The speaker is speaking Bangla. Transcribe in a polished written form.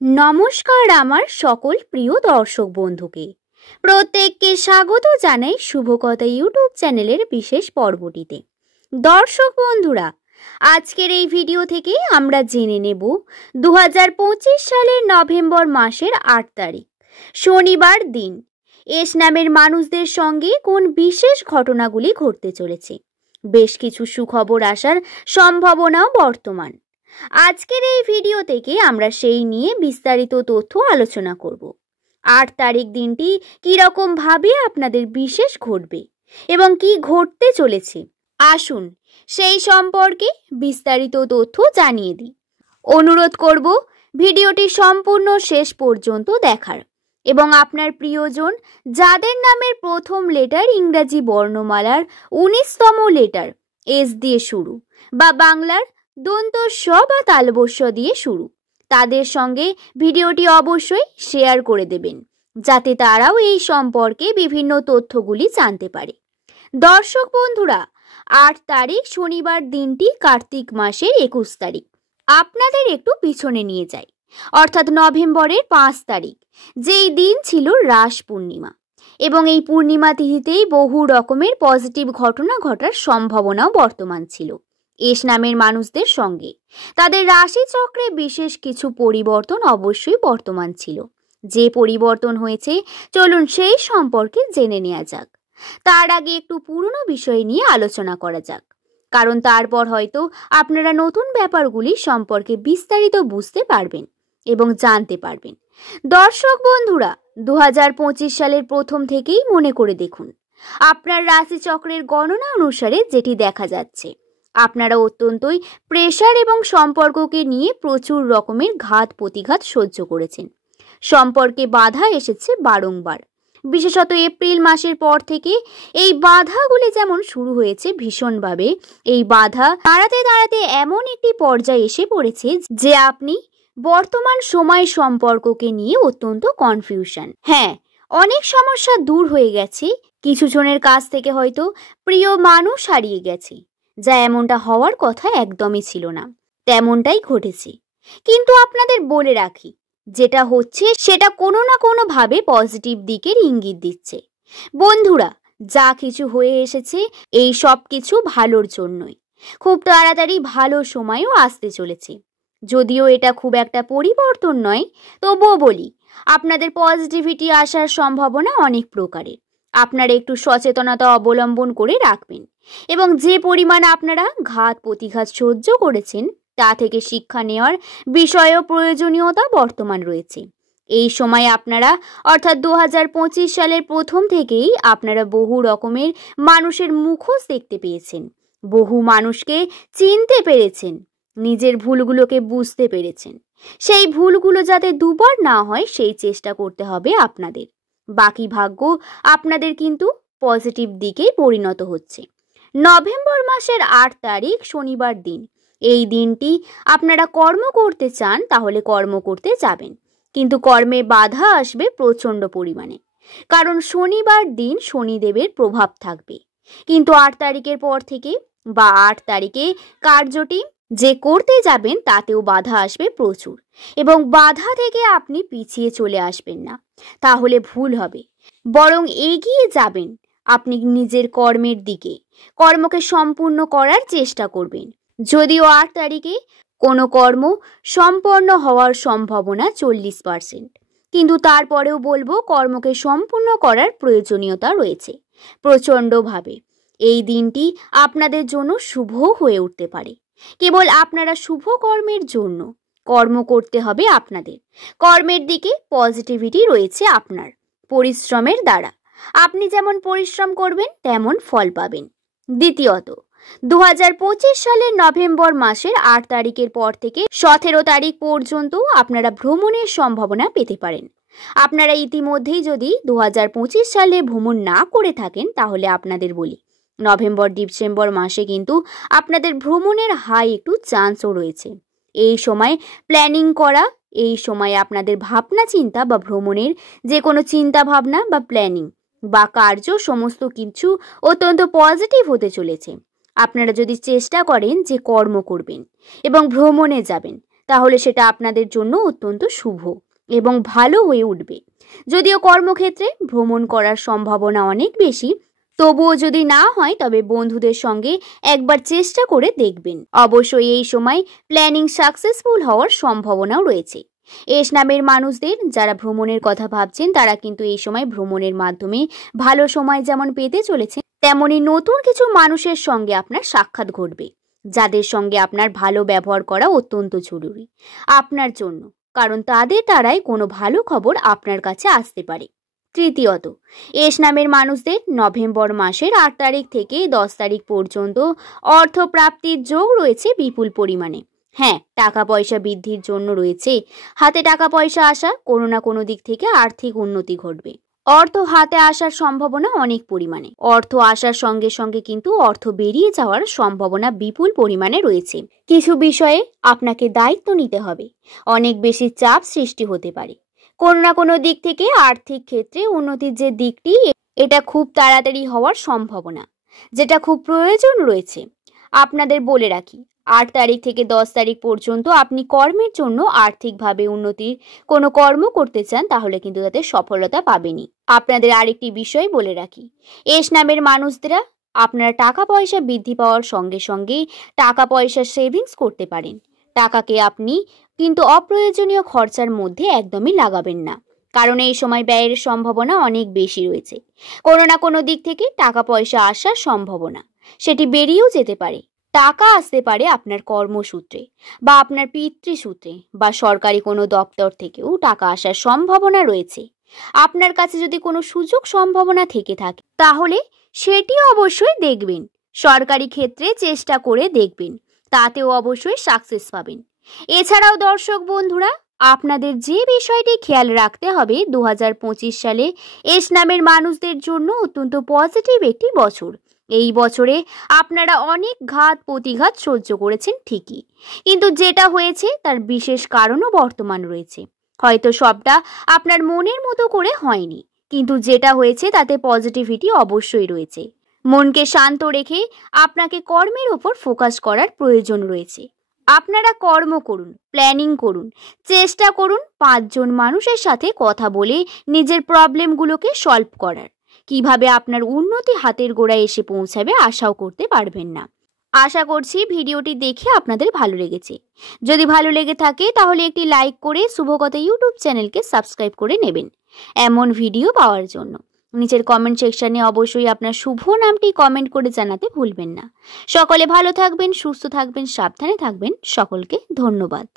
নমস্কার আমার সকল প্রিয় দর্শক বন্ধুকে প্রত্যেককে স্বাগত জানাই শুভকথা ইউটিউব চ্যানেলের বিশেষ পর্বটিতে। দর্শক বন্ধুরা, আজকের এই ভিডিও থেকে আমরা জেনে নেব 2025 সালের নভেম্বর মাসের 8 তারিখ শনিবার দিন এস নামের মানুষদের সঙ্গে কোন বিশেষ ঘটনাগুলি ঘটতে চলেছে। বেশ কিছু সুখবর আসার সম্ভাবনাও বর্তমান। আজকের এই ভিডিও থেকে আমরা সেই নিয়ে বিস্তারিত তথ্য আলোচনা করব। 8 তারিখ দিনটি কিরকম ভাবে আপনাদের বিশেষ ঘটবে এবং কি ঘটতে চলেছে, আসুন সেই সম্পর্কে বিস্তারিত তথ্য জানিয়ে দিই। অনুরোধ করব ভিডিওটি সম্পূর্ণ শেষ পর্যন্ত দেখার এবং আপনার প্রিয়জন যাদের নামের প্রথম লেটার ইংরাজি বর্ণমালার 19তম লেটার এস দিয়ে শুরু বা বাংলার দন্ত স বা তালবস্য দিয়ে শুরু, তাদের সঙ্গে ভিডিওটি অবশ্যই শেয়ার করে দেবেন যাতে তারাও এই সম্পর্কে বিভিন্ন তথ্যগুলি জানতে পারে। দর্শক বন্ধুরা, 8 তারিখ শনিবার দিনটি কার্তিক মাসের 21 তারিখ আপনাদের একটু পিছনে নিয়ে যায়, অর্থাৎ নভেম্বরের 5 তারিখ, যেই দিন ছিল রাস পূর্ণিমা এবং এই পূর্ণিমা তিথিতেই বহু রকমের পজিটিভ ঘটনা ঘটার সম্ভাবনাও বর্তমান ছিল। এস নামের মানুষদের সঙ্গে তাদের রাশি চক্রে বিশেষ কিছু পরিবর্তন অবশ্যই বর্তমান ছিল। যে পরিবর্তন হয়েছে চলুন সেই সম্পর্কে জেনে নেওয়া যাক। তার আগে একটু পুরনো বিষয় নিয়ে আলোচনা করা যাক, কারণ তারপর হয়তো আপনারা নতুন ব্যাপারগুলি সম্পর্কে বিস্তারিত বুঝতে পারবেন এবং জানতে পারবেন। দর্শক বন্ধুরা, 2025 সালের প্রথম থেকেই মনে করে দেখুন, আপনার রাশি চক্রের গণনা অনুসারে যেটি দেখা যাচ্ছে, আপনারা অত্যন্তই প্রেশার এবং সম্পর্ককে নিয়ে প্রচুর রকমের ঘাত প্রতিঘাত সহ্য করেছেন। সম্পর্কে বাধা এসেছে বারংবার, বিশেষত এপ্রিল মাসের পর থেকে এই বাধাগুলি যেমন শুরু হয়েছে ভীষণভাবে। এই বাধা দাঁড়াতে দাঁড়াতে এমন একটি পর্যায়ে এসে পড়েছে যে আপনি বর্তমান সময় সম্পর্ককে নিয়ে অত্যন্ত কনফিউশন। হ্যাঁ, অনেক সমস্যা দূর হয়ে গেছে, কিছু জনের কাছ থেকে হয়তো প্রিয় মানুষ হারিয়ে গেছে, যা এমনটা হওয়ার কথা একদমই ছিল না, তেমনটাই ঘটেছে। কিন্তু আপনাদের বলে রাখি, যেটা হচ্ছে সেটা কোনো না কোনো ভাবে পজিটিভ দিকের ইঙ্গিত দিচ্ছে। বন্ধুরা, যা কিছু হয়ে এসেছে এই সব কিছু ভালোর জন্যই। খুব তাড়াতাড়ি ভালো সময়ও আসতে চলেছে। যদিও এটা খুব একটা পরিবর্তন নয়, তবুও বলি আপনাদের পজিটিভিটি আসার সম্ভাবনা অনেক প্রকারের। আপনারা একটু সচেতনতা অবলম্বন করে রাখবেন এবং যে পরিমাণ আপনারা ঘাত প্রতিঘাত সহ্য করেছেন তা থেকে শিক্ষা নেওয়ার বিষয়েও প্রয়োজনীয়তা বর্তমান রয়েছে। এই সময় আপনারা অর্থাৎ 2025 সালের প্রথম থেকেই আপনারা বহু রকমের মানুষের মুখোশ দেখতে পেয়েছেন, বহু মানুষকে চিনতে পেরেছেন, নিজের ভুলগুলোকে বুঝতে পেরেছেন। সেই ভুলগুলো যাতে দুবার না হয় সেই চেষ্টা করতে হবে আপনাদের। বাকি ভাগ্য আপনাদের কিন্তু পজিটিভ দিকে পরিণত হচ্ছে। নভেম্বর মাসের 8 তারিখ শনিবার দিন, এই দিনটি আপনারা কর্ম করতে চান তাহলে কর্ম করতে যাবেন, কিন্তু কর্মে বাধা আসবে প্রচণ্ড পরিমাণে, কারণ শনিবার দিন শনিদেবের প্রভাব থাকবে। কিন্তু 8 তারিখের পর থেকে বা 8 তারিখে কার্যটি যে করতে যাবেন তাতেও বাধা আসবে প্রচুর, এবং বাধা থেকে আপনি পিছিয়ে চলে আসবেন না, তাহলে ভুল হবে, বরং এগিয়ে যাবেন আপনি নিজের কর্মের দিকে। কর্মকে সম্পূর্ণ করার চেষ্টা করবেন। যদিও 8 তারিখে কোনো কর্ম সম্পন্ন হওয়ার সম্ভাবনা 40%, কিন্তু তারপরেও বলবো কর্মকে সম্পূর্ণ করার প্রয়োজনীয়তা রয়েছে প্রচণ্ডভাবে। এই দিনটি আপনাদের জন্য শুভ হয়ে উঠতে পারে। কেবল আপনারা শুভ কর্মের জন্য কর্ম করতে হবে আপনাদের। কর্মের দিকে পজিটিভিটি রয়েছে আপনার পরিশ্রমের দ্বারা। আপনি যেমন পরিশ্রম করবেন তেমন ফল পাবেন। দ্বিতীয়ত, 2025 সালের নভেম্বর মাসের 8 তারিখের পর থেকে 17 তারিখ পর্যন্ত আপনারা ভ্রমণের সম্ভাবনা পেতে পারেন। আপনারা ইতিমধ্যেই যদি 2025 সালে ভ্রমণ না করে থাকেন তাহলে আপনাদের বলি, নভেম্বর ডিসেম্বর মাসে কিন্তু আপনাদের ভ্রমণের হাই একটু চান্সও রয়েছে। এই সময় প্ল্যানিং করা, এই সময় আপনাদের ভাবনা চিন্তা বা ভ্রমণের যে কোনো চিন্তা ভাবনা বা প্ল্যানিং বা কার্য সমস্ত কিছু অত্যন্ত পজিটিভ হতে চলেছে। আপনারা যদি চেষ্টা করেন যে কর্ম করবেন এবং ভ্রমণে যাবেন, তাহলে সেটা আপনাদের জন্য অত্যন্ত শুভ এবং ভালো হয়ে উঠবে। যদিও কর্মক্ষেত্রে ভ্রমণ করার সম্ভাবনা অনেক বেশি, তবুও যদি না হয় তবে বন্ধুদের সঙ্গে একবার চেষ্টা করে দেখবেন। অবশ্যই এই সময় প্ল্যানিং সাকসেসফুল হওয়ার সম্ভাবনাও রয়েছে। এস নামের মানুষদের যারা ভ্রমণের কথা ভাবছেন তারা কিন্তু এই সময় ভ্রমণের মাধ্যমে ভালো সময় যেমন পেতে চলেছে, তেমনি নতুন কিছু মানুষের সঙ্গে আপনার সাক্ষাৎ ঘটবে, যাদের সঙ্গে আপনার ভালো ব্যবহার করা অত্যন্ত জরুরি আপনার জন্য, কারণ তাদের দ্বারাই কোনো ভালো খবর আপনার কাছে আসতে পারে। তৃতীয়ত, এস নামের মানুষদের নভেম্বর মাসের 8 তারিখ থেকে 10 তারিখ পর্যন্ত অর্থপ্রাপ্তির যোগ রয়েছে বিপুল পরিমাণে। হ্যাঁ, টাকা পয়সা বৃদ্ধির জন্য রয়েছে হাতে টাকা পয়সা আসা, কোনো না কোনো দিক থেকে আর্থিক উন্নতি ঘটবে। অর্থ হাতে আসার সম্ভাবনা অনেক পরিমাণে, অর্থ আসার সঙ্গে সঙ্গে কিন্তু অর্থ বেরিয়ে যাওয়ার সম্ভাবনা বিপুল পরিমাণে রয়েছে। কিছু বিষয়ে আপনাকে দায়িত্ব নিতে হবে, অনেক বেশি চাপ সৃষ্টি হতে পারে। কোনো না কোনো দিক থেকে আর্থিক ক্ষেত্রে উন্নতির যে দিকটি, এটা খুব তাড়াতাড়ি হওয়ার সম্ভাবনা, যেটা খুব প্রয়োজন রয়েছে। আপনাদের বলে রাখি, 8 তারিখ থেকে 10 তারিখ পর্যন্ত আপনি কর্মের জন্য আর্থিকভাবে উন্নতির কোনো কর্ম করতে চান, তাহলে কিন্তু তাতে সফলতা পাবেনই। আপনাদের আরেকটি বিষয় বলে রাখি, এস নামের মানুষরা আপনারা টাকা পয়সা বৃদ্ধি পাওয়ার সঙ্গে সঙ্গে টাকা পয়সা সেভিংস করতে পারেন। টাকাকে আপনি কিন্তু অপ্রয়োজনীয় খরচার মধ্যে একদমই লাগাবেন না, কারণ এই সময় ব্যয়ের সম্ভাবনা অনেক বেশি রয়েছে। কোনো না কোনো দিক থেকে টাকা পয়সা আসার সম্ভাবনা, সেটি বেরিয়েও যেতে পারে। টাকা আসতে পারে আপনার কর্মসূত্রে বা আপনার পিতৃসূত্রে বা সরকারি কোনো দপ্তর থেকেও টাকা আসার সম্ভাবনা রয়েছে। আপনার কাছে যদি কোনো সুযোগ সম্ভাবনা থেকে থাকে তাহলে সেটি অবশ্যই দেখবেন, সরকারি ক্ষেত্রে চেষ্টা করে দেখবেন, তাতেও অবশ্যই সাকসেস পাবেন। এছাড়াও দর্শক বন্ধুরা, আপনাদের যে বিষয়টি খেয়াল রাখতে হবে, 2025 সালে এস নামের মানুষদের জন্য অত্যন্ত পজিটিভ একটি বছর। এই বছরে আপনারা অনেক ঘাত প্রতিঘাত সহ্য করেছেন ঠিকই, কিন্তু যেটা হয়েছে তার বিশেষ কারণও বর্তমান রয়েছে। হয়তো সবটা আপনার মনের মতো করে হয়নি, কিন্তু যেটা হয়েছে তাতে পজিটিভিটি অবশ্যই রয়েছে। মনকে শান্ত রেখে আপনাকে কর্মের ওপর ফোকাস করার প্রয়োজন রয়েছে। আপনারা কর্ম করুন, প্ল্যানিং করুন, চেষ্টা করুন 5 জন মানুষের সাথে কথা বলে নিজের প্রবলেমগুলোকে সলভ করার। কিভাবে আপনার উন্নতি হাতের গোড়ায় এসে পৌঁছাবে আশাও করতে পারবেন না। আশা করছি ভিডিওটি দেখে আপনাদের ভালো লেগেছে। যদি ভালো লেগে থাকে তাহলে একটি লাইক করে শুভকথা ইউটিউব চ্যানেলকে সাবস্ক্রাইব করে নেবেন এমন ভিডিও পাওয়ার জন্য। নিচের কমেন্ট সেকশনে অবশ্যই আপনার শুভ নামটি কমেন্ট করে জানাতে ভুলবেন না। সকলে ভালো থাকবেন, সুস্থ থাকবেন, সাবধানে থাকবেন। সকলকে ধন্যবাদ।